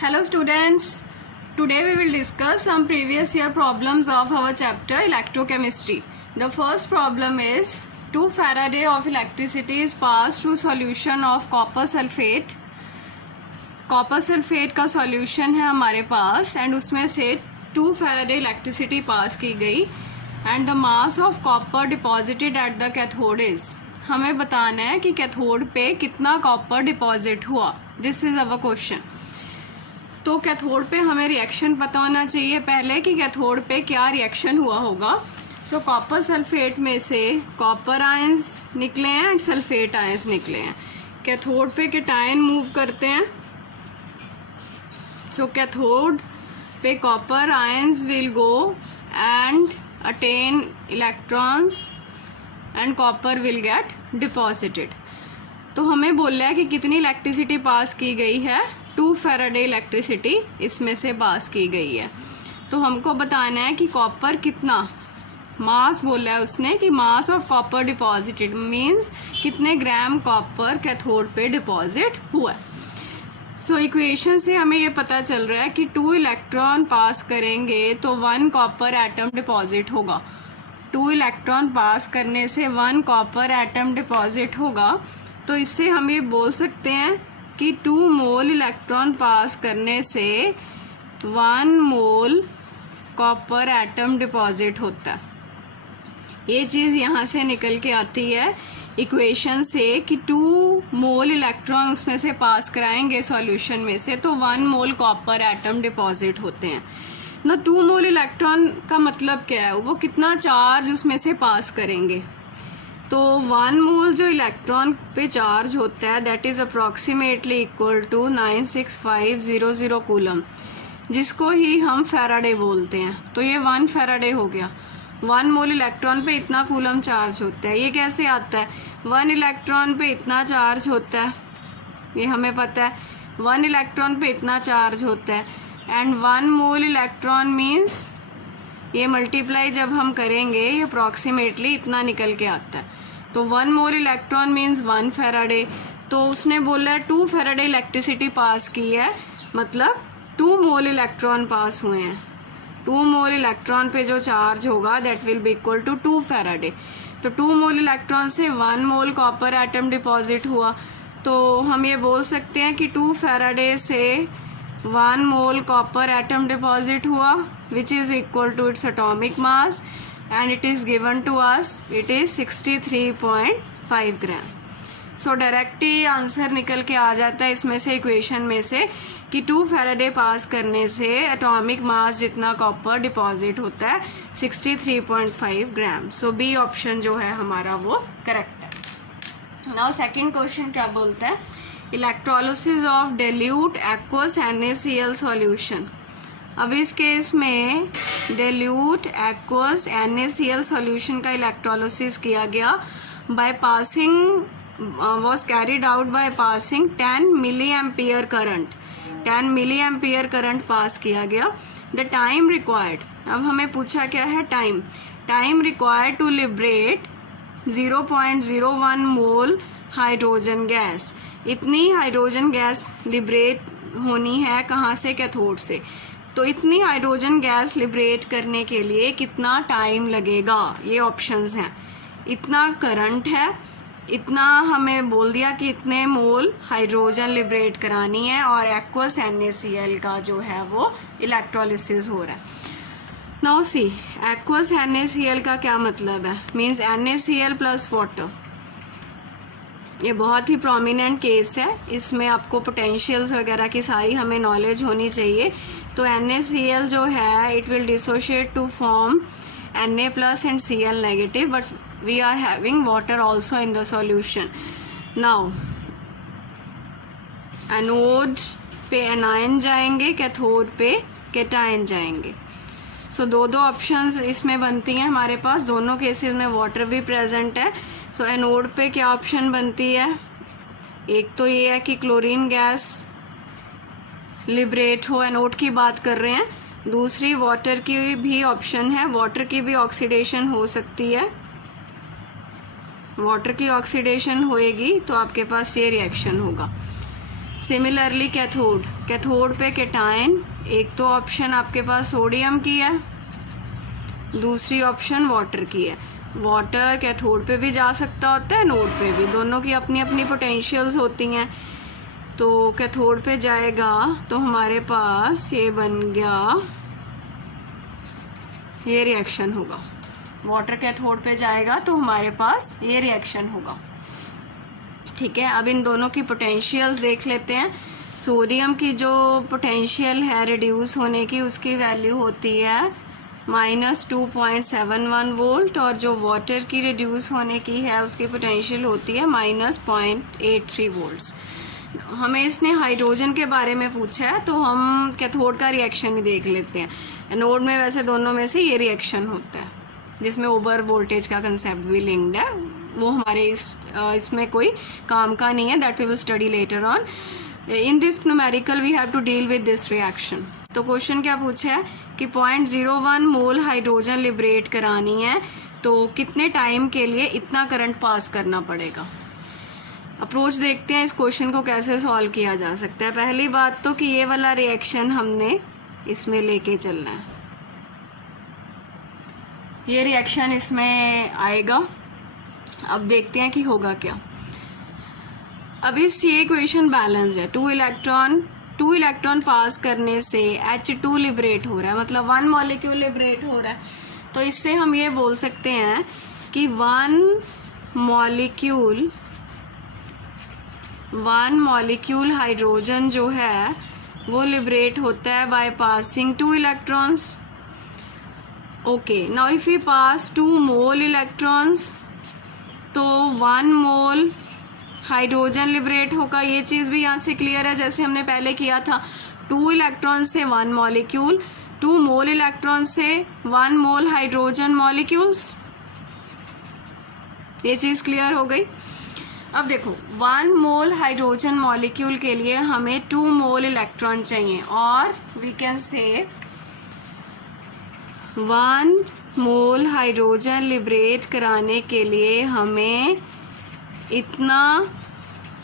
Hello students, today we will discuss some previous year problems of our chapter electrochemistry. The first problem is 2 Faraday of electricity is passed through solution of copper sulfate. Copper sulphate का solution है हमारे पास and उसमें से 2 Faraday electricity pass की गई and the mass of copper deposited at the cathode is, हमें बताना है कि कैथोड पे कितना कॉपर डिपॉजिट हुआ. This is our question. तो कैथोड पे हमें रिएक्शन पता होना चाहिए पहले कि कैथोड पे क्या रिएक्शन हुआ होगा. सो कॉपर सल्फेट में से कॉपर आयंस निकले हैं एंड सल्फेट आयंस निकले हैं. कैथोड पे कैटायन मूव करते हैं. सो कैथोड पे copper ions will go and attain electrons and copper will get deposited. तो हमें बोल रहा है कि कितनी इलेक्ट्रिसिटी पास की गई है. 2 Faraday इलेक्ट्रिसिटी इसमें से पास की गई है. तो हमको बताना है कि कॉपर कितना मास बोला है उसने कि mass of copper deposited means कितने ग्राम कॉपर कैथोड पे डिपॉजिट हुआ है. सो इक्वेशन से हमें ये पता चल रहा है कि 2 इलेक्ट्रॉन पास करेंगे तो 1 कॉपर एटम डिपॉजिट होगा. 2 इलेक्ट्रॉन पास करने से 1 कॉपर एटम डिपॉजिट होगा. तो इससे हम ये बोल सकते हैं कि 2 मोल इलेक्ट्रॉन पास करने से 1 मोल कॉपर एटम डिपॉजिट होता है. ये चीज़ यहाँ से निकल के आती है इक्वेशन से कि 2 मोल इलेक्ट्रॉन उसमें से पास कराएंगे सॉल्यूशन में से तो 1 मोल कॉपर एटम डिपॉजिट होते हैं ना. 2 मोल इलेक्ट्रॉन का मतलब क्या है, वो कितना चार्ज उसमें से पास करेंगे. तो 1 मोल जो इलेक्ट्रॉन पे चार्ज होता है that is approximately equal to 96500 coulomb, जिसको ही हम फैराडे बोलते हैं. तो ये 1 फैराडे हो गया. 1 मोल इलेक्ट्रॉन पे इतना कूलम चार्ज होता है. ये कैसे आता है, 1 इलेक्ट्रॉन पे इतना चार्ज होता है, ये हमें पता है. 1 इलेक्ट्रॉन पे इतना चार्ज होता है एंड 1 मोल इलेक्ट्रॉन मीन्स ये मल्टीप्लाई जब हम करेंगे ये अप्रॉक्सीमेटली इतना निकल के आता है. तो 1 मोल इलेक्ट्रॉन मीन्स 1 फैराडे. तो उसने बोला है 2 Faraday इलेक्ट्रिसिटी पास की है, मतलब 2 मोल इलेक्ट्रॉन पास हुए हैं. 2 मोल इलेक्ट्रॉन पे जो चार्ज होगा that will be equal to 2 Faraday. तो 2 मोल इलेक्ट्रॉन से 1 मोल कॉपर एटम डिपॉजिट हुआ. तो हम ये बोल सकते हैं कि 2 Faraday से 1 मोल कॉपर एटम डिपॉजिट हुआ which is equal to its atomic mass and it is given to us, it is 63.5 gram. So direct he answer निकल के आ जाता है इसमें से इक्वेशन में से कि 2 Faraday पास करने से एटॉमिक मास जितना कॉपर डिपॉजिट होता है 63.5 ग्राम. सो बी ऑप्शन जो है हमारा वो करेक्ट है. नाउ सेकंड क्वेश्चन क्या बोलता है, electrolysis of dilute aqueous NaCl solution. अब इस केस में dilute aqueous NaCl सॉल्यूशन का इलेक्ट्रोलिसिस किया गया by passing was carried out by passing 10 milliampere current. 10 milliampere current pass किया गया. द टाइम रिक्वायर्ड, अब हमें पूछा क्या है time required to liberate 0.01 mole hydrogen gas. इतनी हाइड्रोजन गैस लिबरेट होनी है कहाँ से, कैथोड से. तो इतनी हाइड्रोजन गैस लिबरेट करने के लिए कितना टाइम लगेगा, ये ऑप्शंस हैं. इतना करंट है, इतना हमें बोल दिया कि इतने मोल हाइड्रोजन लिबरेट करानी है और एक्वस NaCl का जो है वो इलेक्ट्रोलिसिस हो रहा है. नाउ सी एक्वस NaCl का क्या मतलब है, मींस NaCl प्लस वाटर. ये बहुत ही प्रोमिनेंट केस है, इसमें आपको पोटेंशियल्स वगैरह की सारी हमें नॉलेज होनी चाहिए. तो NaCl जो है it will dissociate to form Na plus and Cl negative, but we are having water also in the solution. Now anode पे एनायन जाएंगे, कैथोड पे कैटायन जाएंगे. सो दो ऑप्शंस इसमें बनती हैं हमारे पास, दोनों केसेस में वाटर भी प्रेजेंट है. सो एनोड पे क्या ऑप्शन बनती है, एक तो ये है कि क्लोरीन गैस लिबरेट हो, एनोड की बात कर रहे हैं. दूसरी वाटर की भी ऑप्शन है, वाटर की भी ऑक्सीडेशन हो सकती है. वाटर की ऑक्सीडेशन होएगी तो आपके पास ये रिएक्शन होगा. सिमिलरली कैथोड, कैथोड पे केटायन, एक तो ऑप्शन आपके पास सोडियम की है, दूसरी ऑप्शन वाटर की है। वाटर कैथोड पे भी जा सकता होता है, नोड पे भी, दोनों की अपनी अपनी पोटेंशियल्स होती हैं। तो कैथोड पे जाएगा तो हमारे पास ये बन गया, ये रिएक्शन होगा। वाटर कैथोड पे जाएगा तो हमारे पास ये रिएक्शन होगा। ठीक है, अब इन दोनों की पोटेंशियल्स देख लेते हैं। सोडियम की जो पोटेंशियल है रिड्यूस होने की, उसकी वैल्यू होती है -2.71 वोल्ट, और जो वाटर की रिड्यूस होने की है उसकी पोटेंशियल होती है -0.83 वोल्ट्स। हमें इसने हाइड्रोजन के बारे में पूछा है तो हम कैथोड का रिएक्शन ही देख लेते हैं। एनोड में वैसे दोनों में से ये रिएक्शन होता है जिसमें ओवर वोल्टेज का कंसेप्ट भी लिंक्ड है, वो हमारे इसमें कोई काम का नहीं है, that we will study later on. In this numerical we have to deal with this reaction. तो क्वेश्चन क्या पूछा है कि 0.01 मोल हाइड्रोजन लिबरेट करानी है तो कितने टाइम के लिए इतना करंट पास करना पड़ेगा। अप्रोच देखते हैं इस क्वेश्चन को कैसे सॉल्व किया जा सकता है। पहली बात तो कि ये वाला रिएक्शन हमने इसमें लेके चलना है, ये रिएक्शन इसमें आएगा। अब देखते हैं कि होगा क्या। अब इस ये इक्वेशन बैलेंस्ड है, टू इलेक्ट्रॉन पास करने से H2 लिबरेट हो रहा है, मतलब 1 मॉलिक्यूल लिबरेट हो रहा है। तो इससे हम ये बोल सकते हैं कि 1 मॉलिक्यूल हाइड्रोजन जो है वो लिबरेट होता है by passing 2 electrons. Okay, now if we pass 2 mole electrons तो 1 मोल हाइड्रोजन लिबरेट होगा। ये चीज़ भी यहाँ से क्लियर है, जैसे हमने पहले किया था, 2 इलेक्ट्रॉन से 1 मॉलिक्यूल, 2 मोल इलेक्ट्रॉन से 1 मोल हाइड्रोजन मॉलिक्यूल्स। ये चीज़ क्लियर हो गई। अब देखो 1 मोल हाइड्रोजन मॉलिक्यूल के लिए हमें 2 मोल इलेक्ट्रॉन चाहिए, और we can say 1 mole hydrogen liberate कराने के लिए हमें इतना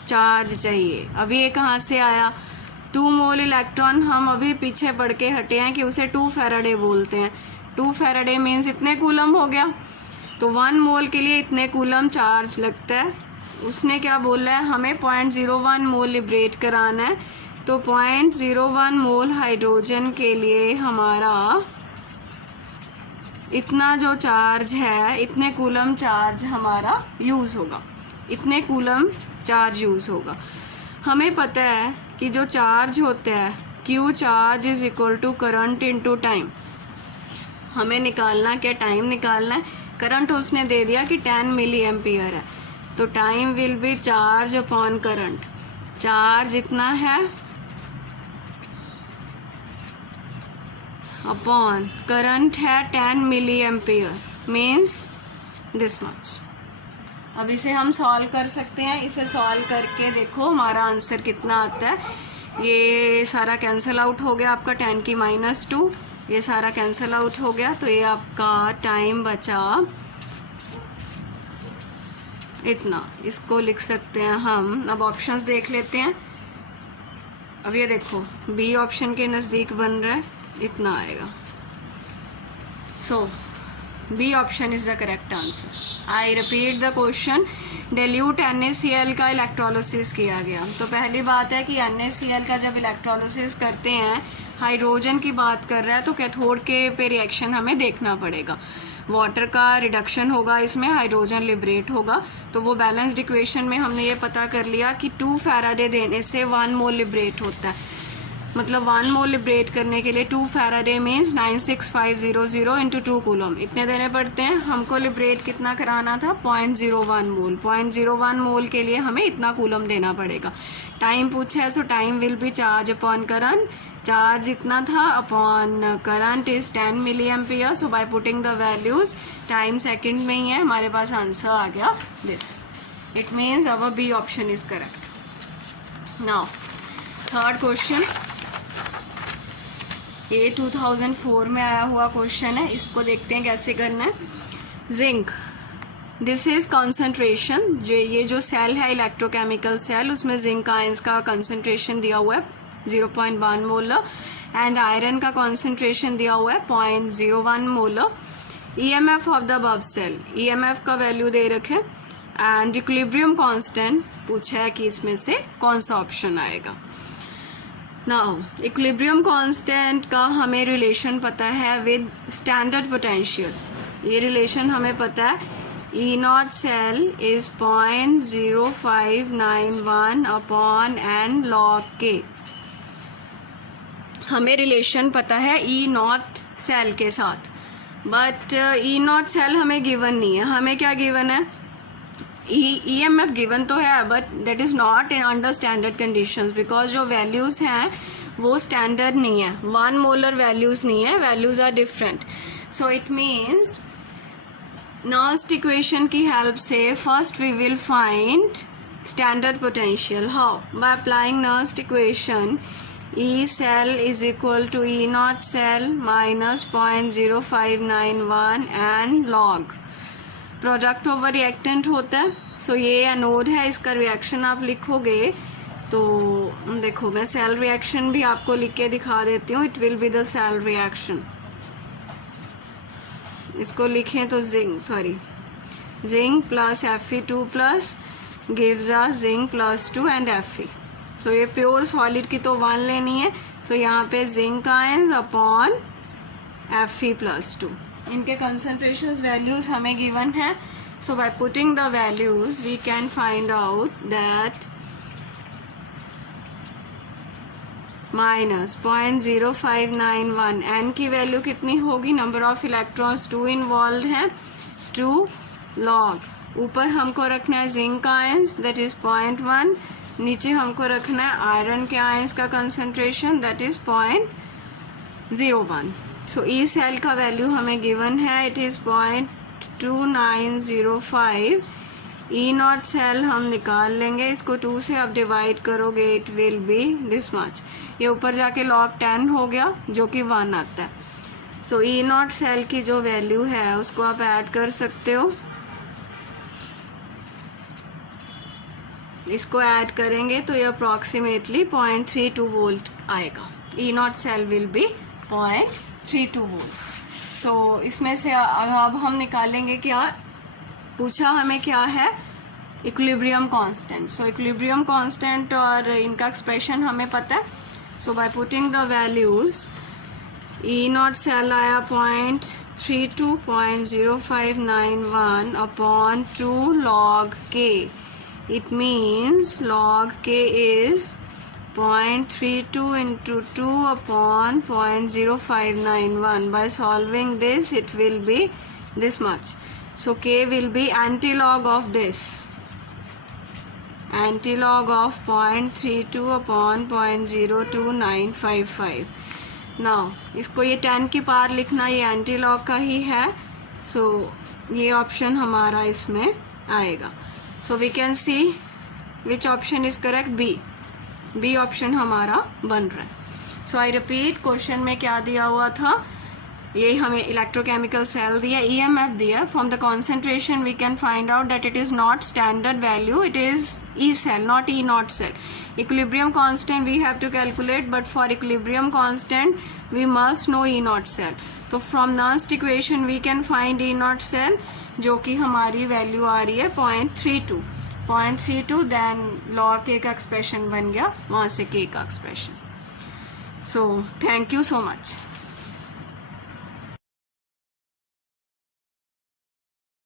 चार्ज चाहिए। अभी ये कहाँ से आया, 2 मोल इलेक्ट्रॉन, हम अभी पीछे पढ़ के हटे हैं कि उसे 2 फैराडे बोलते हैं। 2 फैराडे मीन्स इतने कूलम हो गया, तो 1 मोल के लिए इतने कूलम चार्ज लगता है। उसने क्या बोला है, हमें 0.01 मोल लिबरेट कराना है, तो 0.01 मोल हाइड्रोजन के लिए हमारा इतना जो चार्ज है, इतने कूलम चार्ज हमारा यूज़ होगा, इतने कूलम चार्ज यूज़ होगा। हमें पता है कि जो चार्ज होता है Q charge is equal to current into time. हमें निकालना क्या, टाइम निकालना है। करंट उसने दे दिया कि 10 मिली एम्पियर है, तो time will be charge upon current. Charge इतना है अपॉन करंट है 10 milli ampere, means this much. अब इसे हम सॉल्व कर सकते हैं। इसे सॉल्व करके देखो हमारा आंसर कितना आता है। ये सारा कैंसिल आउट हो गया आपका 10 की -2, ये सारा कैंसिल आउट हो गया, तो ये आपका टाइम बचा इतना। इसको लिख सकते हैं हम। अब ऑप्शंस देख लेते हैं। अब ये देखो बी ऑप्शन के नज़दीक बन रहा है, इतना आएगा। So B option is the correct answer. I repeat the question. Dilute NaCl का इलेक्ट्रोलिसिस किया गया। तो पहली बात है कि NaCl का जब इलेक्ट्रोलिसिस करते हैं, हाइड्रोजन की बात कर रहा है, तो कैथोड के पे रिएक्शन हमें देखना पड़ेगा। वाटर का रिडक्शन होगा, इसमें हाइड्रोजन लिबरेट होगा। तो वो बैलेंस्ड इक्वेशन में हमने ये पता कर लिया कि 2 फैराडे देने से 1 मोल लिबरेट होता है। मतलब 1 मोल लिबरेट करने के लिए 2 फैराडे मीन्स 96500 इंटू 2 कूलम, इतने देने पड़ते हैं। हमको लिबरेट कितना कराना था, 0.01 मोल। 0.01 मोल के लिए हमें इतना कूलम देना पड़ेगा। टाइम पूछा है, so time will be charge upon current. Charge इतना था upon current is 10 milli ampere. So by putting the values, time second में ही है, हमारे पास आंसर आ गया this. It means our B option is correct. Now third question, ये 2004 में आया हुआ क्वेश्चन है। इसको देखते हैं कैसे करना है। Zinc this is concentration. ये जो सेल है इलेक्ट्रोकेमिकल सेल, उसमें जिंक आयंस का कंसंट्रेशन दिया हुआ है 0.1 मोलर एंड आयरन का कंसंट्रेशन दिया हुआ है 0.01 molar. EMF of the above cell, EMF का वैल्यू दे रखे एंड इक्विलिब्रियम कांस्टेंट पूछा है कि इसमें से कौन सा ऑप्शन आएगा। नाउ इक्विलिब्रियम कांस्टेंट का हमें रिलेशन पता है विद स्टैंडर्ड पोटेंशियल। ये रिलेशन हमें पता है, E not cell is 0.0591 upon n log k। हमें रिलेशन पता है E नॉट सेल के साथ, बट E नॉट सेल हमें गिवन नहीं है। हमें क्या गिवन है? EMF गिवन तो है, but that is not in under standard conditions, because जो वैल्यूज़ हैं वो स्टैंडर्ड नहीं है, 1 मोलर वैल्यूज़ नहीं है, values are different. So it means Nernst equation की हेल्प से first we will find standard potential. How? By applying Nernst equation, E cell is equal to E naught cell minus 0.0591 and log। Product over reactant होता है। सो ये anode है, इसका reaction आप लिखोगे तो देखो मैं सेल रिएक्शन भी आपको लिख के दिखा देती हूँ। It will be the cell reaction. इसको लिखें तो zinc plus Fe2 plus gives us zinc plus 2 and Fe। So ये प्योर सॉलिड की तो 1 लेनी है। सो यहाँ पे zinc ions upon Fe plus 2, इनके कंसंट्रेशंस वैल्यूज हमें गिवन है। So by putting the values we can find out that minus 0.0591 n की वैल्यू कितनी होगी? नंबर ऑफ इलेक्ट्रॉन्स 2 इन्वॉल्व हैं, 2 log। ऊपर हमको रखना है जिंक आयंस दैट इज 0.1, नीचे हमको रखना है आयरन के आयंस का concentration that is 0.01। So E cell का वैल्यू हमें गिवन है, it is 0.2905। E not cell हम निकाल लेंगे, इसको 2 से आप डिवाइड करोगे it will be this much. ये ऊपर जाके log 10 हो गया जो कि 1 आता है। सो ई नॉट सेल की जो वैल्यू है उसको आप ऐड कर सकते हो। इसको ऐड करेंगे तो ये अप्रॉक्सीमेटली 0.32 वोल्ट आएगा। E not cell will be 0.32 volt. So इसमें से अब हम निकालेंगे क्या पूछा हमें, क्या है? Equilibrium constant. So equilibrium constant और इनका एक्सप्रेशन हमें पता है। So by putting the values, E not cell आया 0.32.0591 upon 2 log k। It means log k is 0.32 into 2 upon 0.0591. By solving this, it will be this much. So k will be antilog of this. Antilog of 0.32 upon 0.02955. Now, इसको ये 10 की power लिखना, ये antilog का ही है। So ये option हमारा इसमें आएगा। So we can see which option is correct, B। B option हमारा बन रहा है। So I repeat, क्वेश्चन में क्या दिया हुआ था? ये हमें इलेक्ट्रोकेमिकल सेल दिया, EMF दिया। From the concentration we can find out that it is not standard value, it is E cell, not E naught cell। Equilibrium constant we have to calculate, but for equilibrium constant we must know E naught cell। तो from Nernst equation we can find E naught cell, जो कि हमारी value आ रही है 0.32। Then log k का expression बन गया, वहाँ से k का expression. So thank you so much.